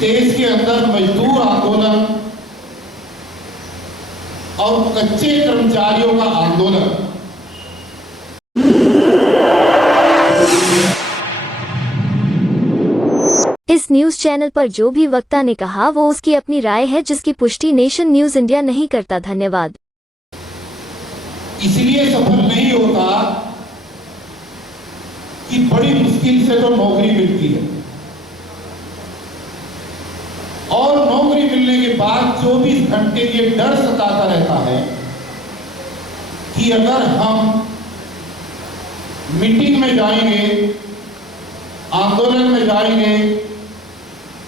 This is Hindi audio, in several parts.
देश के अंदर मजदूर आंदोलन और कच्चे कर्मचारियों का आंदोलन इस न्यूज चैनल पर जो भी वक्ता ने कहा वो उसकी अपनी राय है, जिसकी पुष्टि नेशन न्यूज इंडिया नहीं करता। धन्यवाद। इसलिए सफल नहीं होता कि बड़ी मुश्किल से तो नौकरी मिलती है और नौकरी मिलने के बाद 24 घंटे ये डर सताता रहता है कि अगर हम मीटिंग में जाएंगे, आंदोलन में जाएंगे,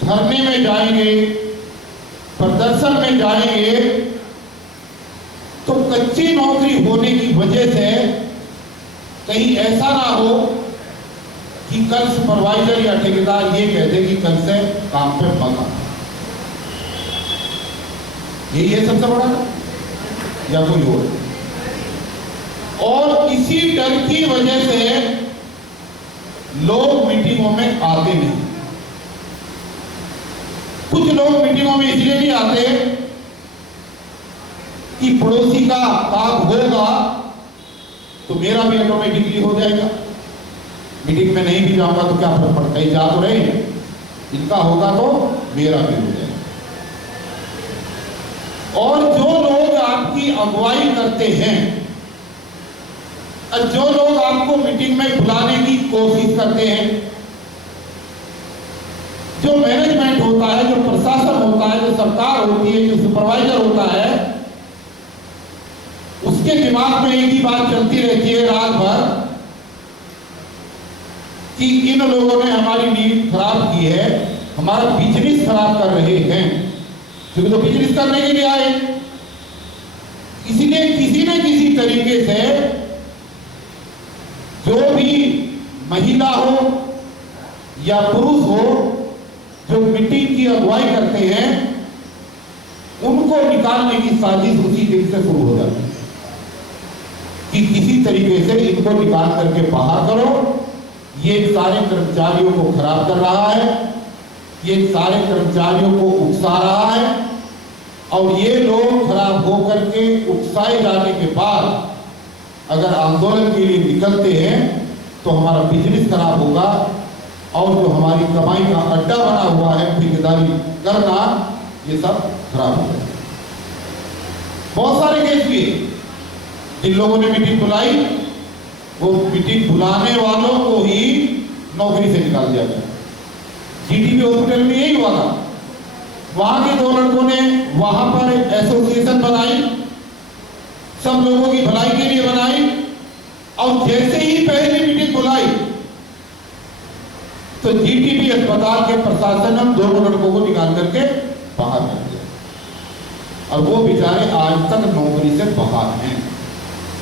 धरने में जाएंगे, प्रदर्शन में जाएंगे, तो कच्ची नौकरी होने की वजह से कहीं ऐसा ना हो कि कल सुपरवाइजर या ठेकेदार ये कहते कि कल से काम पे मत। यही है सबसे बड़ा या कोई और इसी डर की वजह से लोग मीटिंगों में आते नहीं। कुछ लोग मीटिंगों में इसलिए नहीं आते कि पड़ोसी का काम होगा तो मेरा भी ऑटोमेटिकली हो जाएगा, मीटिंग में नहीं भी जाऊंगा तो क्या फर्क पड़ता है, जा तो रहे, इनका होगा तो मेरा भी हो जाएगा। और जो लोग आपकी अगुवाई करते हैं और जो लोग आपको मीटिंग में बुलाने की कोशिश करते हैं, जो मैनेजमेंट होता है, जो प्रशासन होता है, जो सरकार होती है, जो सुपरवाइजर होता है, उसके दिमाग में एक ही बात चलती रहती है रात भर कि इन लोगों ने हमारी नींद खराब की है, हमारा बिजनेस खराब कर रहे हैं, क्योंकि तो बिजनेस करने के लिए आए। इसलिए किसी न किसी तरीके से जो भी महिला हो या पुरुष हो जो मीटिंग की अगुवाई करते हैं, उनको निकालने की साजिश उसी दिन से शुरू हो जाती है कि किसी तरीके से इनको निकाल करके बाहर करो, ये सारे कर्मचारियों को खराब कर रहा है, ये सारे कर्मचारियों को उकसा रहा है, और ये लोग खराब होकर के उकसाए जाने के बाद अगर आंदोलन के लिए निकलते हैं तो हमारा बिजनेस खराब होगा और जो हमारी कमाई का अड्डा बना हुआ है ठेकेदारी करना, ये सब खराब हो जाएगा। बहुत सारे केस भी जिन लोगों ने मीटिंग बुलाई, वो मीटिंग बुलाने वालों को ही नौकरी से निकाल दिया गया। जीटीबी हॉस्पिटल में यही हुआ था। वहां के 2 लड़कों ने वहां पर एसोसिएशन बनाई, सब लोगों की भलाई के लिए बनाई, और जैसे ही पहली मीटिंग बुलाई तो जीटीबी अस्पताल के प्रशासन ने 2 लड़कों को निकाल करके बाहर कर दिया, और वो बेचारे आज तक नौकरी से बाहर हैं,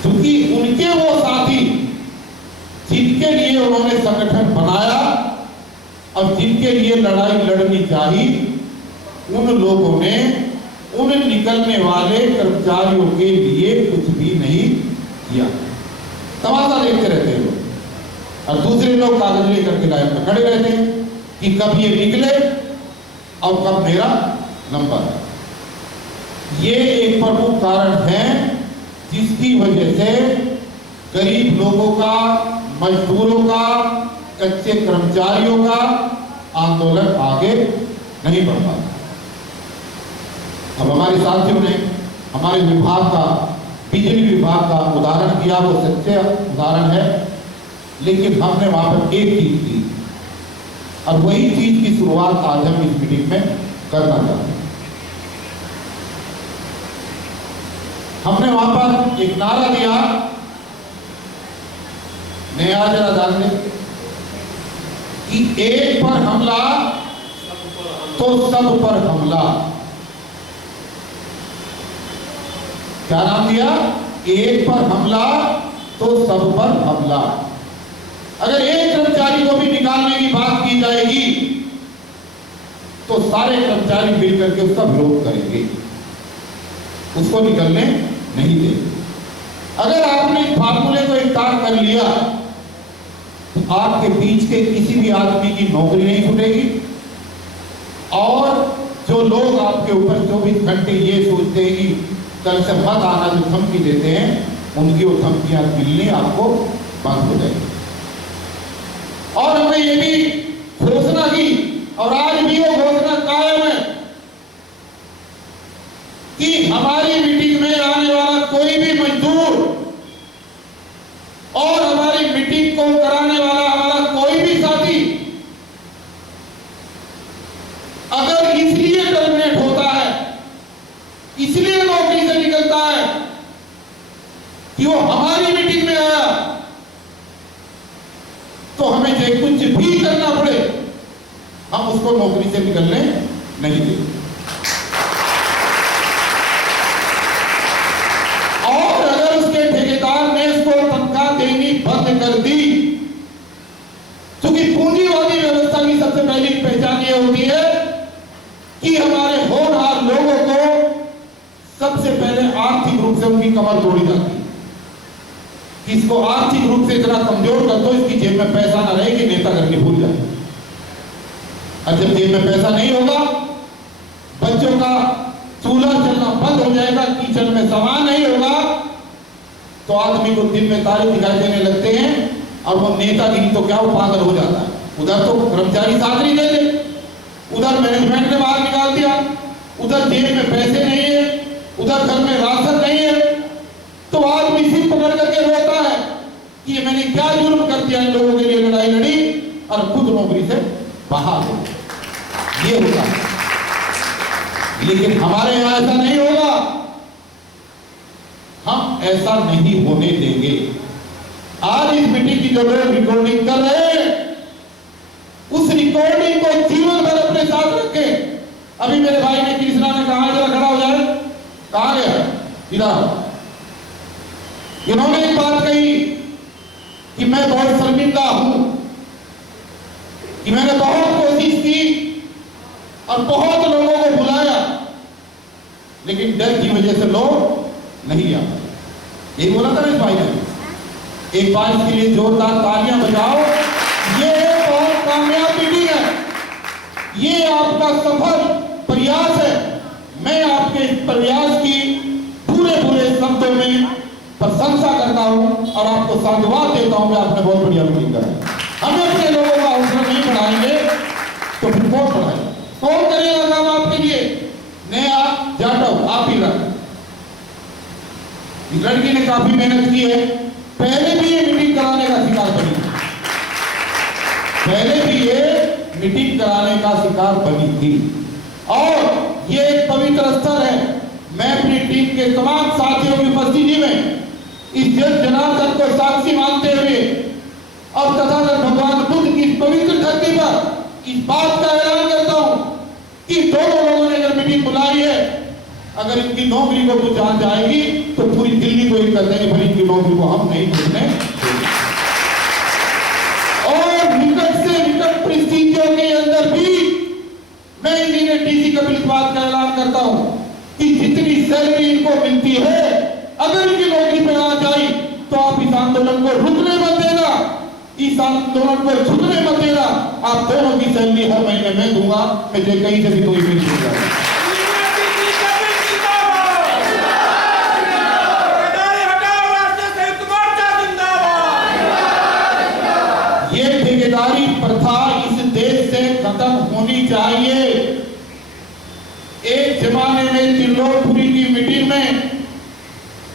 क्योंकि उनके वो साथी जिनके लिए उन्होंने संगठन बनाया और जिनके लिए लड़ाई लड़नी चाहिए, उन लोगों ने उन निकलने वाले कर्मचारियों के लिए कुछ भी नहीं किया। तमाशा देखते रहते हैं लोग, और दूसरे लोग कागज लेकर के लाइन में खड़े रहते हैं कि कब ये निकले और कब मेरा नंबर है। ये एक प्रमुख कारण है जिसकी वजह से गरीब लोगों का, मजदूरों का, कच्चे कर्मचारियों का आंदोलन आगे नहीं बढ़ पाता। अब हमारे साथियों ने हमारे विभाग का, बिजली विभाग का उदाहरण दिया, वो सच्चे उदाहरण है, लेकिन हमने वहां पर एक चीज की और वही चीज की शुरुआत आज हम इस मीटिंग में करना चाहते हैं। हमने वहां पर एक नारा दिया, नया जरा जान ले कि एक पर हमला तो सब पर हमला। क्या नाम दिया? एक पर हमला तो सब पर हमला। अगर एक कर्मचारी को भी निकालने की बात की जाएगी तो सारे कर्मचारी मिलकर के उसका विरोध करेंगे, उसको निकलने नहीं देंगे। अगर आपने इस फार्मूले को इख्तियार कर लिया तो आपके बीच के किसी भी आदमी की नौकरी नहीं छूटेगी, और जो लोग आपके ऊपर 24 घंटे ये सोचते हैं कि कल से मत आना, जो धमकी देते हैं, उनकी वो धमकियां मिलनी आपको बंद हो जाएगी। और हमने ये भी घोषणा की और आज भी वो घोषणा कायम है कि हमारी मीटिंग में आने वाला कोई भी मजदूर और हमारी मीटिंग को कराने वाला हमारा कोई भी साथी अगर इसलिए टर्मिनेट होता है, इसलिए नौकरी से निकलता है कि वो हमारी मीटिंग में आया, तो हमें चाहे कुछ भी करना पड़े, हम उसको नौकरी से निकलने नहीं देंगे। और अगर उसके ठेकेदार ने उसको तनख्वाह देनी बंद कर दी, क्योंकि पूंजीवादी व्यवस्था की सबसे पहली पहचान ये होती है कि हमारे होनहार लोगों को सबसे पहले आर्थिक रूप से उनकी कमर तोड़ी जाती है। इसको आर्थिक रूप से इतना कमजोर कर दो इसकी जेब में पैसा ना रहे कि नेता करके भूल जाए। और जब जेब में पैसा नहीं होगा, बच्चों का चूल्हा चलना बंद हो जाएगा, किचन में सामान नहीं होगा, तो आदमी को दिन में तारीफ दिखाई देने लगते हैं और वो नेतागिरी तो क्या वो पागल हो जाता है। उधर तो कर्मचारी साथ नहीं देते, उधर मैनेजमेंट ने बाहर निकाल दिया, उधर जेब में पैसे नहीं है, उधर घर में राशन नहीं है, तो आदमी सिर पकड़ करके रोता है कि ये मैंने क्या जुर्म कर दिया, इन लोगों के लिए लड़ाई लड़ी और खुद नौकरी से बाहर हो। ये होता है, लेकिन हमारे यहां ऐसा नहीं होगा, हम ऐसा नहीं होने देंगे। आज इस मीटिंग की जो लोग रिकॉर्डिंग कर रहे हैं, उस रिकॉर्डिंग को जीवन भर अपने साथ रखें। अभी मेरे भाई ने कृष्णा ने कहा, जरा खड़ा हो जाए, कहा गया इधर, इन्होंने एक बात कही कि मैं बहुत शर्मिंदा हूं, कि मैंने बहुत कोशिश की और बहुत लोगों को बुलाया, लेकिन डर की वजह से लोग नहीं आ पाए। ये बोला था इस भाई ने। एक बार इसके लिए जोरदार तालियां बजाओ। ये बहुत कामयाब मीटिंग है, ये आपका सफल प्रयास है। मैं आपके इस प्रयास की पूरे शब्दों में प्रशंसा करता हूं और आपको साधुवाद देता हूं कि आपने बहुत बढ़िया मीटिंग करा। हम अपने लोगों का हौसला नहीं बढ़ाएंगे तो फिर कौन बढ़ाएगा? कौन करेगा काम आपके लिए? नया जाटव आप ही रख। लड़की ने काफी मेहनत की है, पहले भी ये मीटिंग कराने का शिकार बनी, पहले भी ये मीटिंग कराने का शिकार बनी थी। और ये एक पवित्र स्थल है। मैं अपनी टीम के तमाम साथियों की उपस्थिति में इस जनार्दन को साक्षी मानते हुए और तथागत भगवान बुद्ध की पवित्र धरती पर इस बात का ऐलान करता हूं कि दोनों लोगों ने अगर मीटिंग बुलाई है, अगर इनकी नौकरी को कुछ जान जाएगी तो पूरी दिल्ली को एक कर देंगे, पर इनकी नौकरी को हम नहीं छोड़ने देंगे। और निकट से निकट परिस्थितियों के अंदर भी मैं इंजीनियर डीसी कपिल इस बात का ऐलान करता हूं कि जितनी सैलरी इनको मिलती है, अगर इनकी नौकरी पे आ जाए तो आप इस आंदोलन को रुकने मत देना, इस आंदोलन को झुकने मत देना। आप दोनों की सैलरी हर महीने में दूंगा, मैं कहीं से भी कोई मिल दूंगा। ये ठेकेदारी प्रथा इस देश से खत्म होनी चाहिए। एक जमाने में त्रिलोकपुरी की मीटिंग में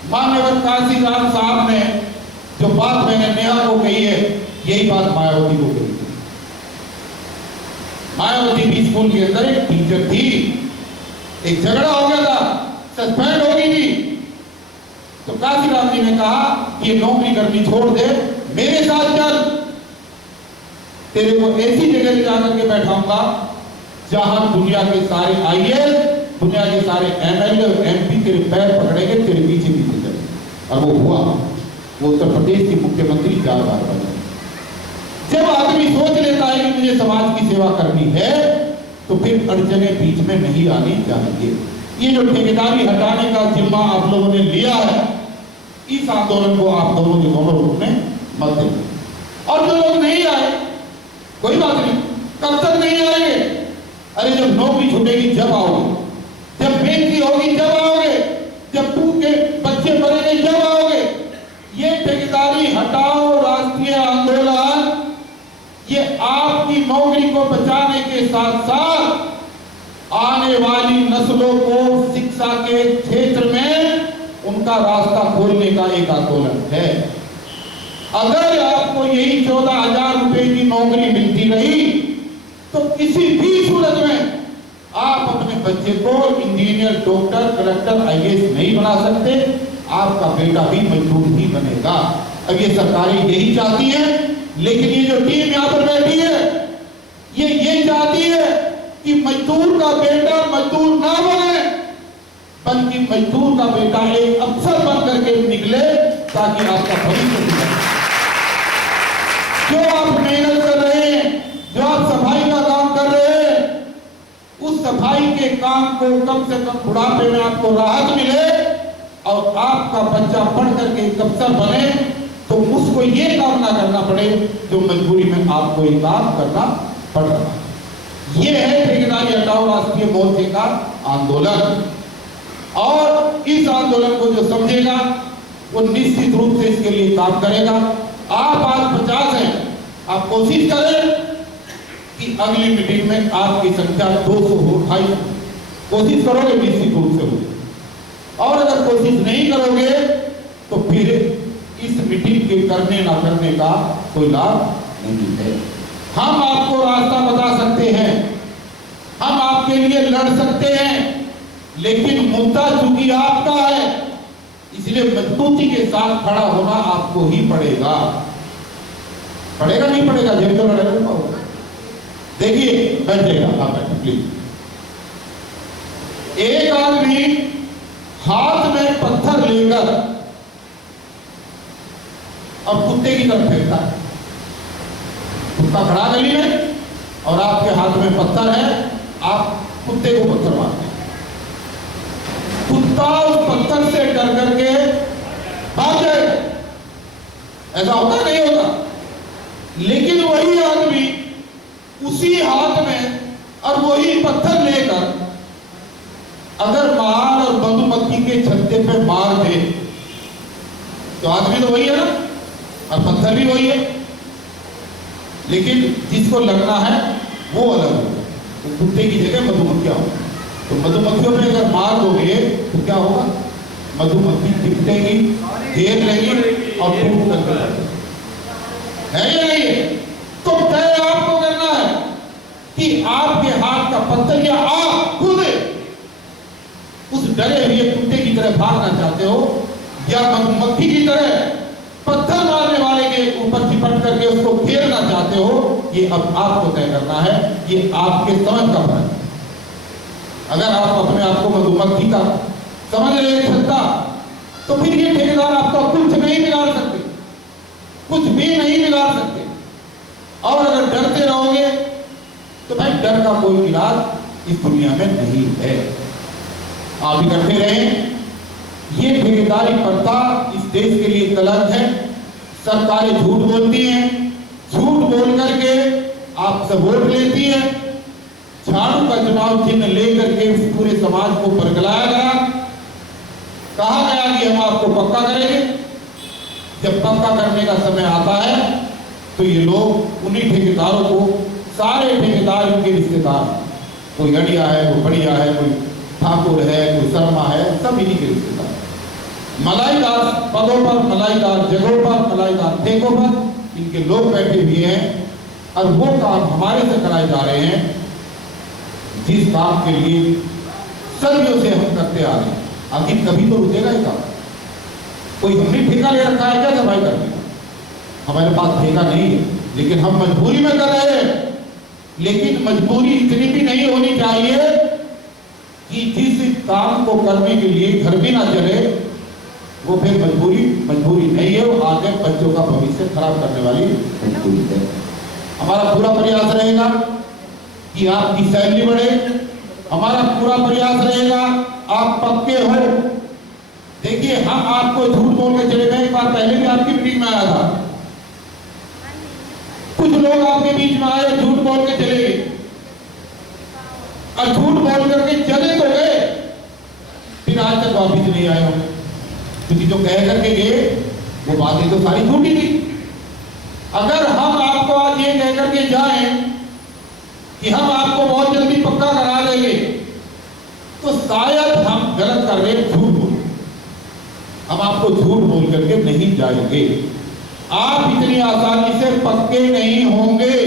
मान्यवर काशीराम साहब ने जो बात मैंने नेहा को कही है, यही बात मायावती को कही थी। मायावती भी स्कूल के अंदर एक टीचर थी, एक झगड़ा हो गया था, सस्पेंड हो गई थी, तो काशीराम जी ने कहा कि ये नौकरी करनी छोड़ दे, मेरे साथ चल, तेरे को ऐसी जगह ले जाकर के बैठाऊंगा जहां दुनिया के सारे आईएएस, दुनिया के सारे एमएलए और एमपी तेरे पैर पकड़ेंगे, तेरे पीछे पीछे चलेंगे। और वो हुआ, वो उत्तर प्रदेश के मुख्यमंत्री 4 बार बने। जब आदमी सोच लेता है कि मुझे समाज की सेवा करनी है, तो फिर अड़चने बीच में नहीं आनी चाहिए। ये जो ठेकेदारी हटाने का जिम्मा आप लोगों ने लिया है, इस आंदोलन को आप दोनों के दोनों रूप में मत दें। और जो लोग नहीं आए, कोई बात नहीं, कब तक नहीं आएंगे? अरे जब नौकरी छूटेगी जब आओगे, जब बेइज्जती होगी जब आओगे, जब तू के बच्चे मरेंगे जब आओगे। ये ठेकेदारी हटाओ राष्ट्रीय आंदोलन ये आपकी नौकरी को बचाने के साथ साथ आने वाली नस्लों को शिक्षा के क्षेत्र में उनका रास्ता खोलने का एक आंदोलन है। अगर आपको यही 14,000 रुपए की नौकरी मिलती रही तो किसी भी सूरत में आप अपने बच्चे को इंजीनियर, डॉक्टर, कलेक्टर, आईएएस नहीं बना सकते। आपका बेटा भी मजदूर ही बनेगा। अब ये सरकारें यही चाहती है, लेकिन ये जो टीम यहाँ पर बैठी है ये चाहती है कि मजदूर का बेटा मजदूर ना बने, बल्कि मजदूर का बेटा एक अफसर बन करके निकले ताकि आपका भविष्य निकले। जो आप मेहनत कर रहे हैं, जो आप सफाई का काम कर रहे हैं, उस सफाई के काम को कम से कम बुढ़ापे में आपको राहत मिले और आपका बच्चा पढ़ करके एक अफसर बने, तो उसको ये काम ना करना पड़े जो मजबूरी में आपको ये काम करना पड़ रहा है। ये है ठेकेदारी हटाओ राष्ट्रीय मोर्चे का आंदोलन। और इस आंदोलन को जो समझेगा वो निश्चित रूप से इसके लिए काम करेगा। आप आज 50 हैं, आप कोशिश करें कि अगली मीटिंग में आपकी संख्या 200 हो, 250। कोशिश करोगे निश्चित रूप से हो। और अगर कोशिश नहीं करोगे तो फिर इस मीटिंग के करने ना करने का कोई लाभ नहीं है। हम आपको रास्ता बता सकते हैं, हम आपके लिए लड़ सकते हैं, लेकिन मुद्दा चूंकि आपका है इसलिए मजबूती के साथ खड़ा होना आपको ही पड़ेगा। पड़ेगा नहीं पड़ेगा, जेब तो लड़ेगा। देखिए बैठेगा, आप बैठे प्लीज। एक आदमी हाथ में पत्थर लेकर अब कुत्ते की तरफ फेंकता है। कुत्ता खड़ा गली में और आपके हाथ में पत्थर है, आप कुत्ते को पत्थर मारते हैं। कुत्ता उस पत्थर से डर करके भाग जाए। ऐसा होता नहीं होता? लेकिन वही आदमी उसी हाथ में और वही पत्थर लेकर अगर मार और मधुमक्खी के छत्ते पे मार दे तो आदमी तो वही है ना, और पत्थर भी वही है, लेकिन जिसको लगना है वो अलग होगा। तो कुत्ते की जगह मधुमक्खियां होंगी, तो मधुमक्खियों पे अगर मार दोगे तो क्या होगा? मधुमक्खी टिकटेगी, घेर लेगी और टूट करके है या नहीं? तो तय आपको करना है कि आपके हाथ का पत्थर या आप खुद उस डरे हुए कुत्ते की तरह भागना चाहते हो या मधुमक्खी की तरह पत्थर मारने वाले के ऊपर चिपट करके उसको घेरना चाहते हो, ये अब आपको तय करना है। ये आपके समझ का फर्क है। अगर आप अपने आप को मधुमक्खी का समझ रहे छत्ता, तो फिर ये ठेकेदार आपका कुछ नहीं बिगाड़ सकते, कुछ भी नहीं बिगाड़ सकते। और अगर डरते रहोगे तो भाई डर का कोई इलाज इस दुनिया में नहीं है। आप इकट्ठे रहें। ये ठेकेदारी प्रथा इस देश के लिए कलंक है। सरकारें झूठ बोलती हैं, झूठ बोल करके आपसे वोट लेती है। झाड़ू का चुनाव चिन्ह लेकर के इस पूरे समाज को बरगलाया गया, कहा गया कि हम आपको पक्का करेंगे। जब पक्का करने का समय आता है तो ये लोग उन्हीं ठेकेदारों को, सारे ठेकेदार उनके रिश्तेदार, कोई अड़िया है, कोई बढ़िया है, कोई ठाकुर है, कोई शर्मा है, सब इन्हीं के रिश्तेदार। मलाईदार पदों पर, मलाईदार जगहों पर, मलाईदार ठेकों पर इनके लोग बैठे हुए हैं और वो काम हमारे से कराए जा रहे हैं जिस काम के लिए सदियों से हम करते आ रहे हैं। आखिर कभी तो रुकेगा ही काम। कोई हमने ठेका ले रखा है क्या सफाई करने का? हमारे पास ठेका नहीं है, लेकिन हम मजबूरी में कर रहे हैं। लेकिन मजबूरी इतनी भी नहीं होनी चाहिए कि जिस काम को करने के लिए घर भी ना चले वो फिर मजबूरी नहीं है, वो आगे बच्चों का भविष्य खराब करने वाली मजबूरी है। हमारा पूरा प्रयास रहेगा कि आपकी सैलरी बढ़े, हमारा पूरा प्रयास रहेगा आप पक्के हो। देखिए हम आपको झूठ बोल के चले गए, एक बार पहले भी आपकी मीटिंग में आया था, कुछ लोग आपके बीच में आए झूठ बोल के चले गए। और झूठ बोल करके चले तो गए, फिर आज तक वापिस नहीं आए होंगे, क्योंकि जो कह करके गए वो बातें तो सारी झूठी थी। अगर हम आपको आज ये कह करके जाएं कि हम आपको बहुत जल्दी पक्का करा देंगे, तो शायद हम गलत कर रहे हैं, झूठ बोल। हम आपको झूठ बोल करके नहीं जाएंगे। आप इतनी आसानी से पक्के नहीं होंगे।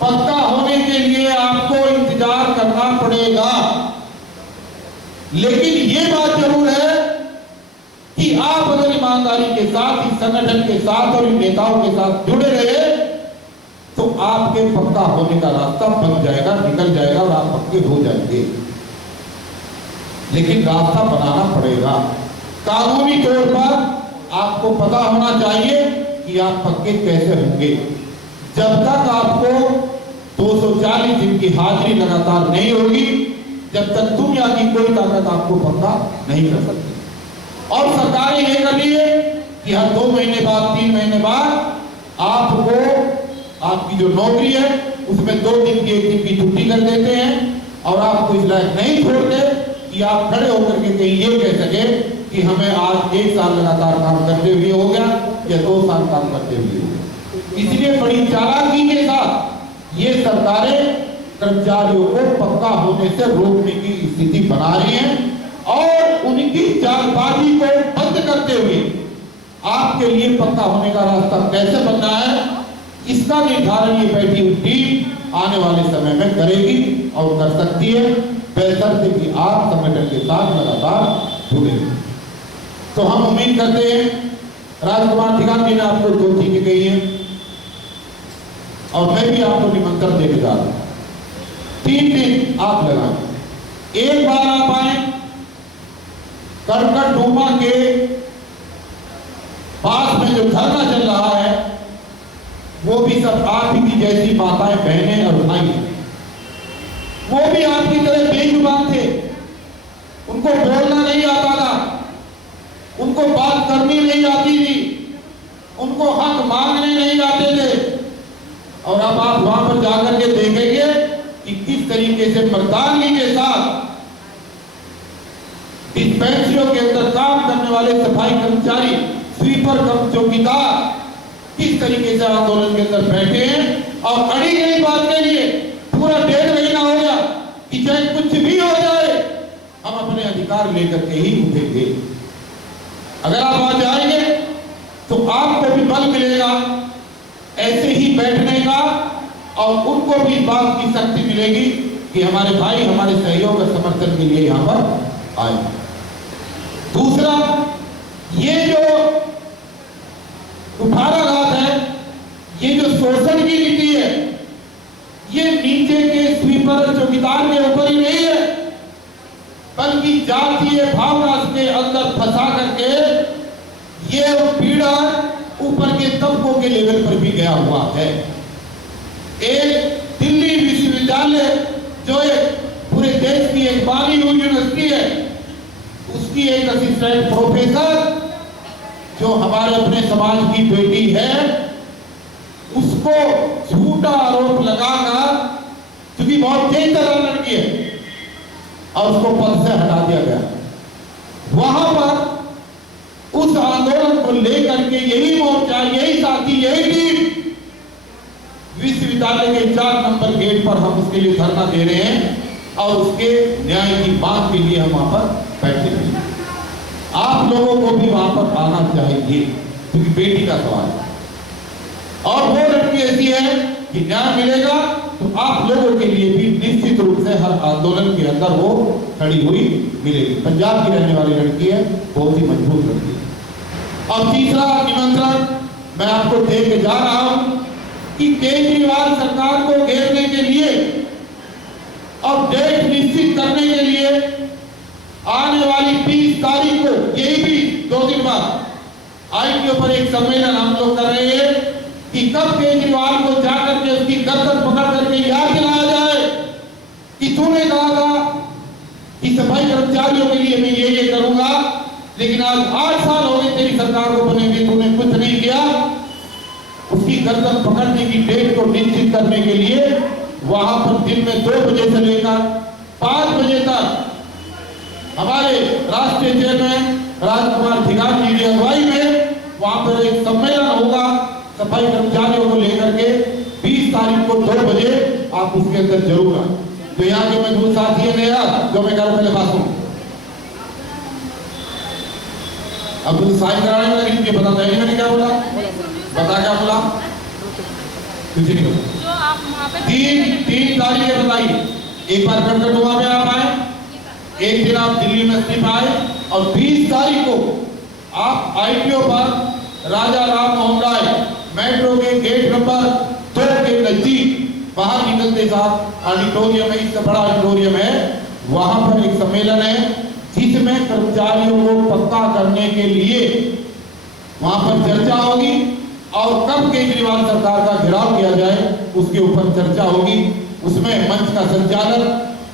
पक्का होने के लिए आपको इंतजार करना पड़ेगा। लेकिन ये बात जरूर है कि आप अगर ईमानदारी के साथ इस संगठन के साथ और इन नेताओं के साथ जुड़े रहे, तो आपके पक्का होने का रास्ता बन जाएगा, निकल जाएगा और आप पक्के हो जाएंगे। लेकिन रास्ता बनाना पड़ेगा। कानूनी तौर पर आपको पता होना चाहिए कि आप पक्के कैसे होंगे। जब तक आपको 240 दिन की हाजिरी लगातार नहीं होगी, जब तक दुनिया की कोई ताकत आपको पक्का नहीं कर सकती। और सरकारें ये कर रही है कि हर 2 महीने बाद, 3 महीने बाद आपको आपकी जो नौकरी है उसमें 2 दिन की, 1 दिन की छुट्टी कर देते हैं और आपको इस लायक नहीं छोड़ते कि आप खड़े होकर के कहीं ये कह सके कि हमें आज 1 साल लगातार काम करते हुए हो गया या 2 साल काम करते हुए हो गया। इसलिए बड़ी चालाकी के साथ ये सरकारें कर्मचारियों को पक्का होने से रोकने की स्थिति बना रही हैं और उनकी चालबाजी को बंद करते हुए आपके लिए पक्का होने का रास्ता कैसे बनना है, इसका निर्धारण ये बैठी हुई टीम आने वाले समय में करेगी और कर सकती है, बशर्ते कि आप संगठन के साथ लगातार जुड़े। तो हम उम्मीद करते हैं, राजकुमार ठिकान जी ने आपको 2 चीजें कही हैं और मैं भी आपको निमंत्रण देके जा रहा हूं। 3 दिन आप लगाएं। एक बार आप आए करकट डूमा के पास में जो धरना चल रहा है, वो भी सब आप ही की जैसी माताएं, बहनें और भाई हैं। वो भी आपकी तरह बेजुबान थे, उनको बोलना नहीं आता था, उनको बात करनी नहीं आती थी, उनको हक मांगने नहीं आते थे। और अब आप वहां पर जाकर के देखेंगे कि किस तरीके से मर्दानगी के साथ डिस्पेंसरियों के अंदर काम करने वाले सफाई कर्मचारी, स्वीपर, चौकीदार किस तरीके से आंदोलन के अंदर बैठे हैं और अड़ी गई बात के लिए पूरा 1.5 महीना हो गया कि चाहे कुछ भी हो जाए हम अपने अधिकार लेकर के ही उठेंगे। अगर आप वहां जाएंगे तो आपको भी बल मिलेगा ऐसे ही बैठने का और उनको भी इस बात की शक्ति मिलेगी कि हमारे भाई हमारे सहयोग और समर्थन के लिए यहां पर आए। दूसरा, ये जो कुठाराघात है, ये जो शोषण की नीति है, ये नीचे के स्वीपर और चौकीदार के ऊपर ही नहीं है, बल्कि जातीय भावना के अंदर फंसा करके ये पीड़ा ऊपर के तबकों के लेवल पर भी गया हुआ है। एक दिल्ली विश्वविद्यालय जो एक पूरे देश की एक मानी हुई यूनिवर्सिटी है, उसकी एक असिस्टेंट प्रोफेसर जो हमारे अपने समाज की बेटी है, उसको झूठा आरोप लगाकर, क्योंकि बहुत तेज तरह लड़की है, और उसको पद से हटा दिया गया। वहां पर उस आंदोलन को लेकर के यही मोर्चा, यही साथी, यही टीम विश्वविद्यालय के 4 नंबर गेट पर हम उसके लिए धरना दे रहे हैं और उसके न्याय की मांग के लिए हम वहां पर बैठे हैं। आप लोगों को भी वहां पर आना चाहिए, क्योंकि बेटी का सवाल है और वो लड़की ऐसी है कि न्याय मिलेगा तो आप लोगों के लिए भी निश्चित रूप से हर आंदोलन के अंदर वो खड़ी हुई मिलेगी। पंजाब की रहने वाली लड़की है, बहुत ही मजबूत लड़की है। और तीसरा निमंत्रण मैं आपको दे के जा रहा हूं कि केजरीवाल सरकार को घेरने के लिए और डेट निश्चित करने के लिए आने वाली 20 तारीख को, यही भी 2 दिन बाद आइन के ऊपर एक सम्मेलन हम लोग कर रहे हैं कि कब केजरीवाल को जाकर के उसकी गर्दन पकड़ करके याद दिलाया जाए कि तूने कहा था कि सफाई कर्मचारियों के लिए मैं ये करूंगा, लेकिन आज 8 साल हो गए तेरी सरकार को बने हुए, तूने कुछ नहीं किया। उसकी गर्दन पकड़ने की डेट को निश्चित करने के लिए वहां पर दिन में 2 बजे से लेकर 5 बजे तक हमारे राष्ट्रीय चेयरमैन राजकुमार ठिकान जी की अगुवाई में वहां पर एक सम्मेलन होगा सफाई कर्मचारियों को लेकर के। 20 तारीख को 2 बजे आप उसके अंदर जरूर आए। तो यहाँ जो मजदूर साथी है नया जो मैं करूँ पहले बात सुनो। अब मुझे साइन कराने में लेकिन मुझे पता नहीं मैंने क्या बोला, बता क्या बोला, कुछ नहीं बोला। 3 तारीखें बताइए। एक बार कटकटुआ में आप आए, एक दिन आप दिल्ली में स्थित आए और 20 तारीख को आप आईटीओ पर राजा राम मोहन राय मेट्रो के गेट नंबर 2 के नजदीक बाहर निकलते साथ ऑडिटोरियम है, इससे बड़ा ऑडिटोरियम है, वहां पर एक सम्मेलन है जिसमें कर्मचारियों को पक्का करने के लिए वहां पर चर्चा होगी और कब केजरीवाल सरकार का घेराव किया जाए उसके ऊपर चर्चा होगी। उसमें मंच का संचालन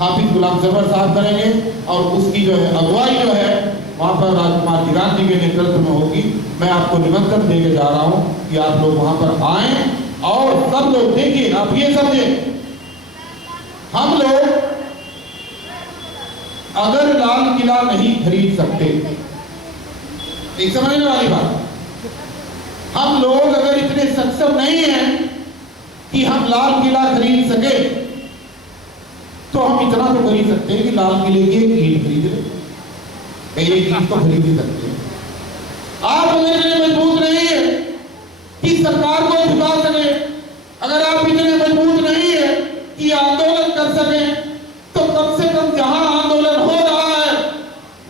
हाफिज गुलाम सरवर साहब करेंगे और उसकी जो है अगुवाई जो है वहां पर राजकुमार ठिकान जी के नेतृत्व में होगी। मैं आपको निमंत्रण देके जा रहा हूं कि आप लोग वहां पर आए और सब लोग देखिए। आप ये समझे, हम लोग अगर लाल किला नहीं खरीद सकते, एक समझने वाली बात, हम लोग अगर इतने सक्षम नहीं हैं कि हम लाल किला खरीद सके तो हम इतना तो खरीद सकते हैं कि लाल किले की एक ईंट खरीद ले, एक ईंट तो खरीद ही सकते हैं। आप अगर इतने मजबूत नहीं है कि सरकार को झुका सके, अगर आप इतने मजबूत नहीं है कि आंदोलन कर सके, तो कम से कम जहां आंदोलन हो रहा है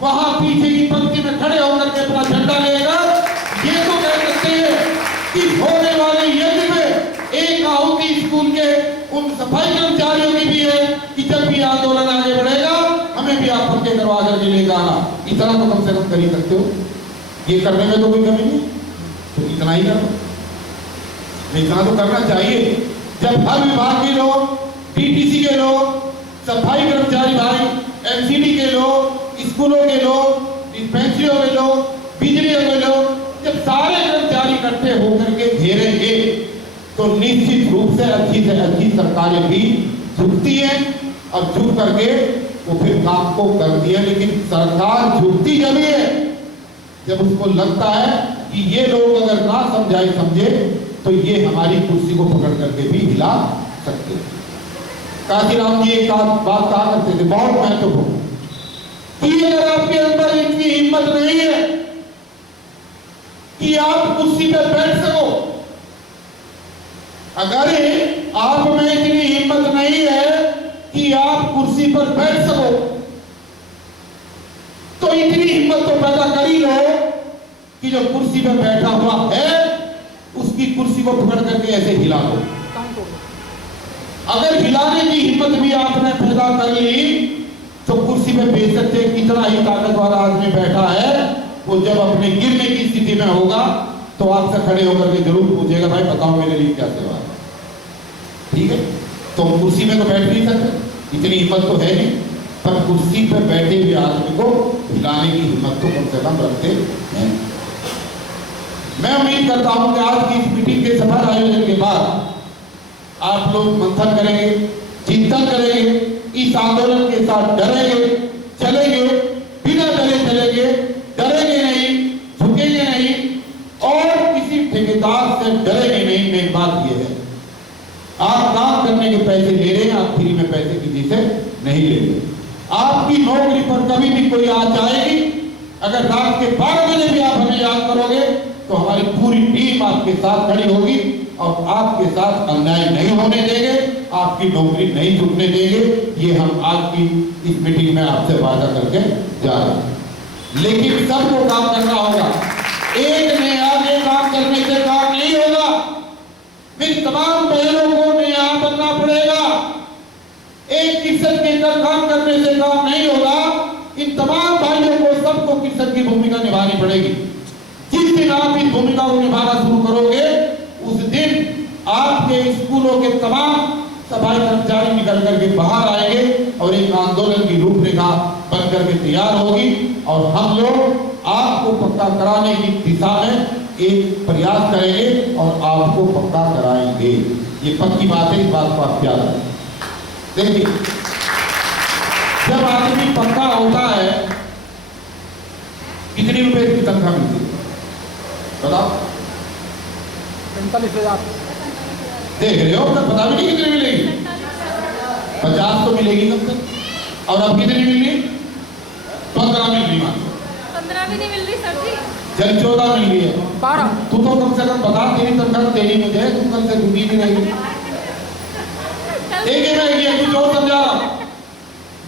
वहां पीछे की पंक्ति में खड़े होकर के अपना झंडा लेगा ये तो कह सकते हैं कि होने वाले यज्ञ में एक आहुति स्कूल के उन सफाई कर्मचारियों की भी है कि जब भी आंदोलन आगे बढ़ेगा हमें भी आप पक्के करवा करके लेकर आना। इतना तो कम से कम कर ही सकते हो, ये करने में तो कोई कमी नहीं, तो इतना ही करो, इतना तो करना चाहिए। जब हर विभाग के लोग, डीटीसी के लोग, सफाई कर्मचारी भाई, एमसीडी के लोग, स्कूलों के लोग, डिस्पेंसरियों के लोग, बिजलियों के लोग, जब सारे कर्मचारी इकट्ठे होकर के घेरेंगे तो निश्चित रूप से अच्छी सरकारें भी झुकती हैं और झुक करके वो फिर काम को करती है। लेकिन सरकार झुकती जब है जब उसको लगता है कि ये लोग अगर ना समझे तो ये हमारी कुर्सी को पकड़ करके भी हिला सकते हैं। काशीराम जी एक बात कहा करते थे, बहुत महत्वपूर्ण, कि अगर आपके अंदर इतनी हिम्मत नहीं है कि आप कुर्सी पर बैठ सको, अगर आप में इतनी हिम्मत नहीं है कि आप कुर्सी पर बैठ सको, तो इतनी हिम्मत तो पैदा कर ही लो कि जो कुर्सी पर बैठा हुआ है उसकी कुर्सी को पकड़ करके ऐसे हिला दो। अगर हिलाने की हिम्मत भी आपने पैदा कर ली तो कुर्सी पे बेशक से कितना ही ताकत वाला आदमी बैठा है वो जब अपने गिरने की स्थिति में होगा तो आपसे खड़े होकर के जरूर पूछेगा, भाई बताओ मेरे लिए क्या सेवा है। ठीक है, तो कुर्सी में तो बैठ नहीं सकते, इतनी हिम्मत तो है नहीं, पर कुर्सी पर बैठे हुए आदमी को हिलाने की हिम्मत तो कम से कम रखते हैं। मैं उम्मीद करता हूं कि आज की इस मीटिंग के सफल आयोजन के बाद आप लोग मंथन करेंगे, चिंतन करेंगे, इस आंदोलन के साथ डरेंगे, चलेंगे, बिना डरे चलेंगे, डरेंगे नहीं, झुकेंगे नहीं और किसी ठेकेदार से डरेंगे नहीं। मेरी बात यह है, आप काम करने के पैसे ले रहे हैं, आप फ्री में पैसे किसी से नहीं ले रहे। आपकी नौकरी पर कभी भी कोई आज आएगी, अगर रात के 12 बजे भी आप हमें याद करोगे तो हमारी पूरी टीम आपके साथ खड़ी होगी और आपके साथ अन्याय नहीं होने देंगे, आपकी नौकरी नहीं छूटने देंगे। ये हम आज की इस मीटिंग में आपसे वादा करके जा रहे हैं। लेकिन सबको काम करना होगा, एक ने आगे काम करने से काम नहीं होगा, फिर तमाम बहनों को नया बनना पड़ेगा। एक किसान के कर काम करने से काम नहीं होगा, इन तमाम भाइयों को सबको किसान की भूमिका निभानी पड़ेगी। जिस दिन आप इस भूमिका को निभाना शुरू करोगे उस दिन आपके स्कूलों के तमाम सफाई कर्मचारी निकल करके बाहर आएंगे और एक आंदोलन की रूपरेखा बन करके तैयार होगी और हम लोग आपको पक्का कराने की दिशा में एक प्रयास करेंगे और आपको पक्का कराएंगे। ये पक्की बात है, इस बात को आप याद रखें। देखिए, जब आदमी पक्का होता है कितनी रुपए की तनख्वाह मिलती है बताओ? 45,000। देख रहे हो, तब पता भी नहीं कितनी मिलेगी। 50 तो मिलेगी कब तक, और अब कितनी मिल रही? 15 मिल रही। मान 15 भी नहीं मिल रही सर जी। चल 14 मिल रही है। 12। तू तो कम से कम बता, तेरी तनख्वाह तेरी मुझे, तू कल से ड्यूटी भी रहेगी। एक ही रहेगी, कुछ और समझा।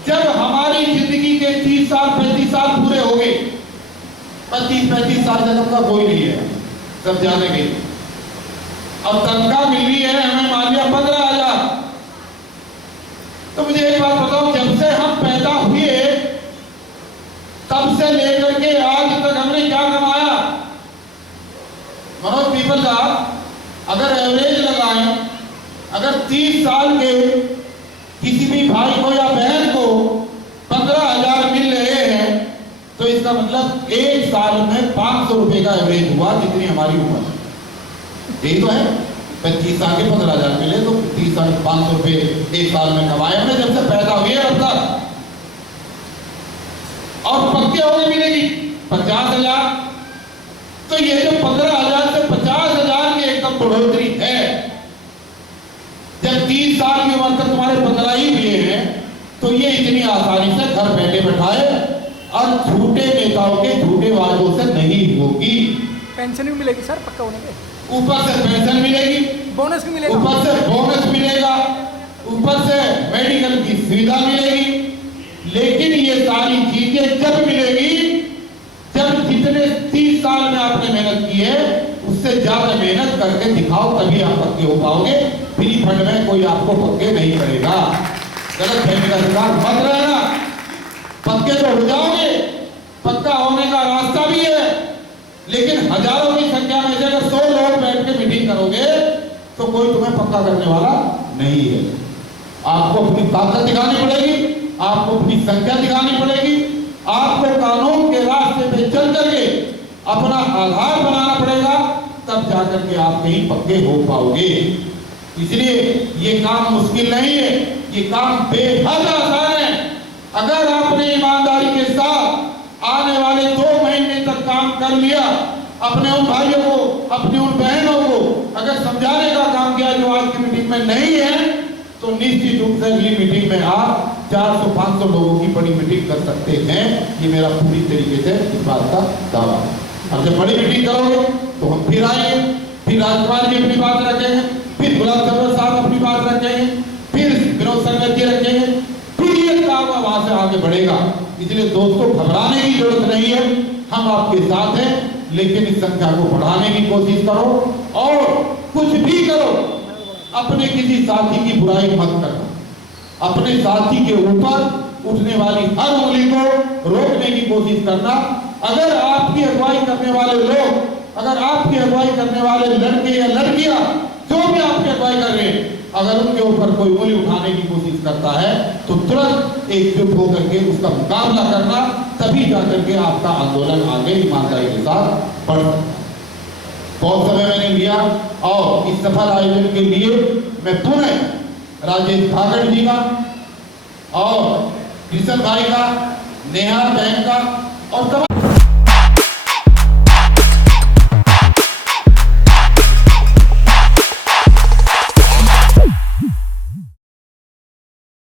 जब हमारी जिंदगी के 30 साल 35 साल पूरे हो गए, 35 साल तक का कोई नहीं है, सब जाने गई, अब तनख्वाह मिल रही है हमें मान लिया 15,000। तो मुझे एक बात बताओ, जब से हम पैदा हुए तब से लेकर के आज तक हमने क्या कमाया? मनोज पीपल साहब, अगर एवरेज लगाएं, अगर 30 साल के किसी भी भाई को या बहन को 15,000 मिल रहे हैं, तो इसका मतलब एक साल में 500 रुपए का एवरेज हुआ, जितनी हमारी उम्र। यही तो है, 25 साल के 15,000 मिले तो 30 साल 500 रुपए एक साल में कमाए हमने जब से पैदा हुए अब तक। और पक्के होने मिलेगी 50,000। तो ये जो 15,000 से 50,000 की एकदम बढ़ोतरी है, जब 30 साल की उम्र तक तुम्हारे 15 ही हुए हैं, तो ये इतनी आसानी से घर बैठे बैठाए और झूठे नेताओं के झूठे वादों से नहीं होगी। पेंशन भी मिलेगी सर पक्का होने पे। ऊपर से पेंशन मिलेगी, बोनस भी मिलेगा, ऊपर से बोनस मिलेगा, ऊपर से मेडिकल की सुविधा मिलेगी। लेकिन ये सारी चीजें जब मिलेगी जब जितने 30 साल में आपने मेहनत की है उससे ज्यादा मेहनत करके दिखाओ, तभी आप पक्के हो पाओगे। फ्री फंड में कोई आपको पक्के नहीं करेगा। गलत फहमी का शिकार मत रहना, पक्के तो हो जाओगे, पक्का होने का रास्ता भी है। लेकिन हजारों की संख्या में से अगर 100 लोग बैठ के मीटिंग करोगे तो कोई तुम्हें पक्का करने वाला नहीं है। आपको अपनी ताकत दिखानी पड़ेगी, आपको अपनी संख्या दिखानी पड़ेगी, आपको कानून के रास्ते पे चल करके अपना आधार बनाना पड़ेगा, तब जाकर के आप कहीं पक्के हो पाओगे। इसलिए ये काम मुश्किल नहीं है, ये काम बेहद आसान है। अगर आपने ईमानदारी के साथ आने वाले 2 महीने तक काम कर लिया, अपने उन भाइयों को, अपनी उन बहनों को अगर समझाने का काम किया जो आज की मीटिंग में नहीं है, तो निश्चित रूप से अगली मीटिंग में आप 400-500 लोगों की बड़ी मीटिंग कर सकते हैं। ये मेरा पूरी तरीके से इस बात का दावा है। अब जब बड़ी मीटिंग करोगे तो हम फिर आएंगे, फिर राजकुमार जी अपनी बात रखेंगे, फिर गुलाब सरवर साहब अपनी बात रखेंगे, फिर विनोद संगत जी रखेंगे, फिर ये काम वहां से आगे बढ़ेगा। इसलिए दोस्तों, घबराने की जरूरत नहीं है, हम आपके साथ हैं। लेकिन इस संख्या को बढ़ाने की कोशिश करो और कुछ भी करो, अपने किसी साथी की बुराई मत करना। अपने साथी के ऊपर उठने वाली हर उंगली को रोकने की कोशिश करना। अगर आपकी अगुवाई करने वाले लोग, अगर आपकी अगुवाई करने वाले लड़के या लड़कियां जो भी आपकी अगुवाई कर रहे हैं, अगर उनके ऊपर कोई उंगली उठाने की कोशिश करता है तो तुरंत एकजुट होकर के उसका मुकाबला करना, तभी जाकर के आपका आंदोलन आगे ईमानदारी के साथ बढ़ सकता है। बहुत समय मैंने लिया और इस सफल आयोजन के लिए मैं पुनः राजेश भागड़ जी का और किशन भाई का, नेहा बहन का और तमाम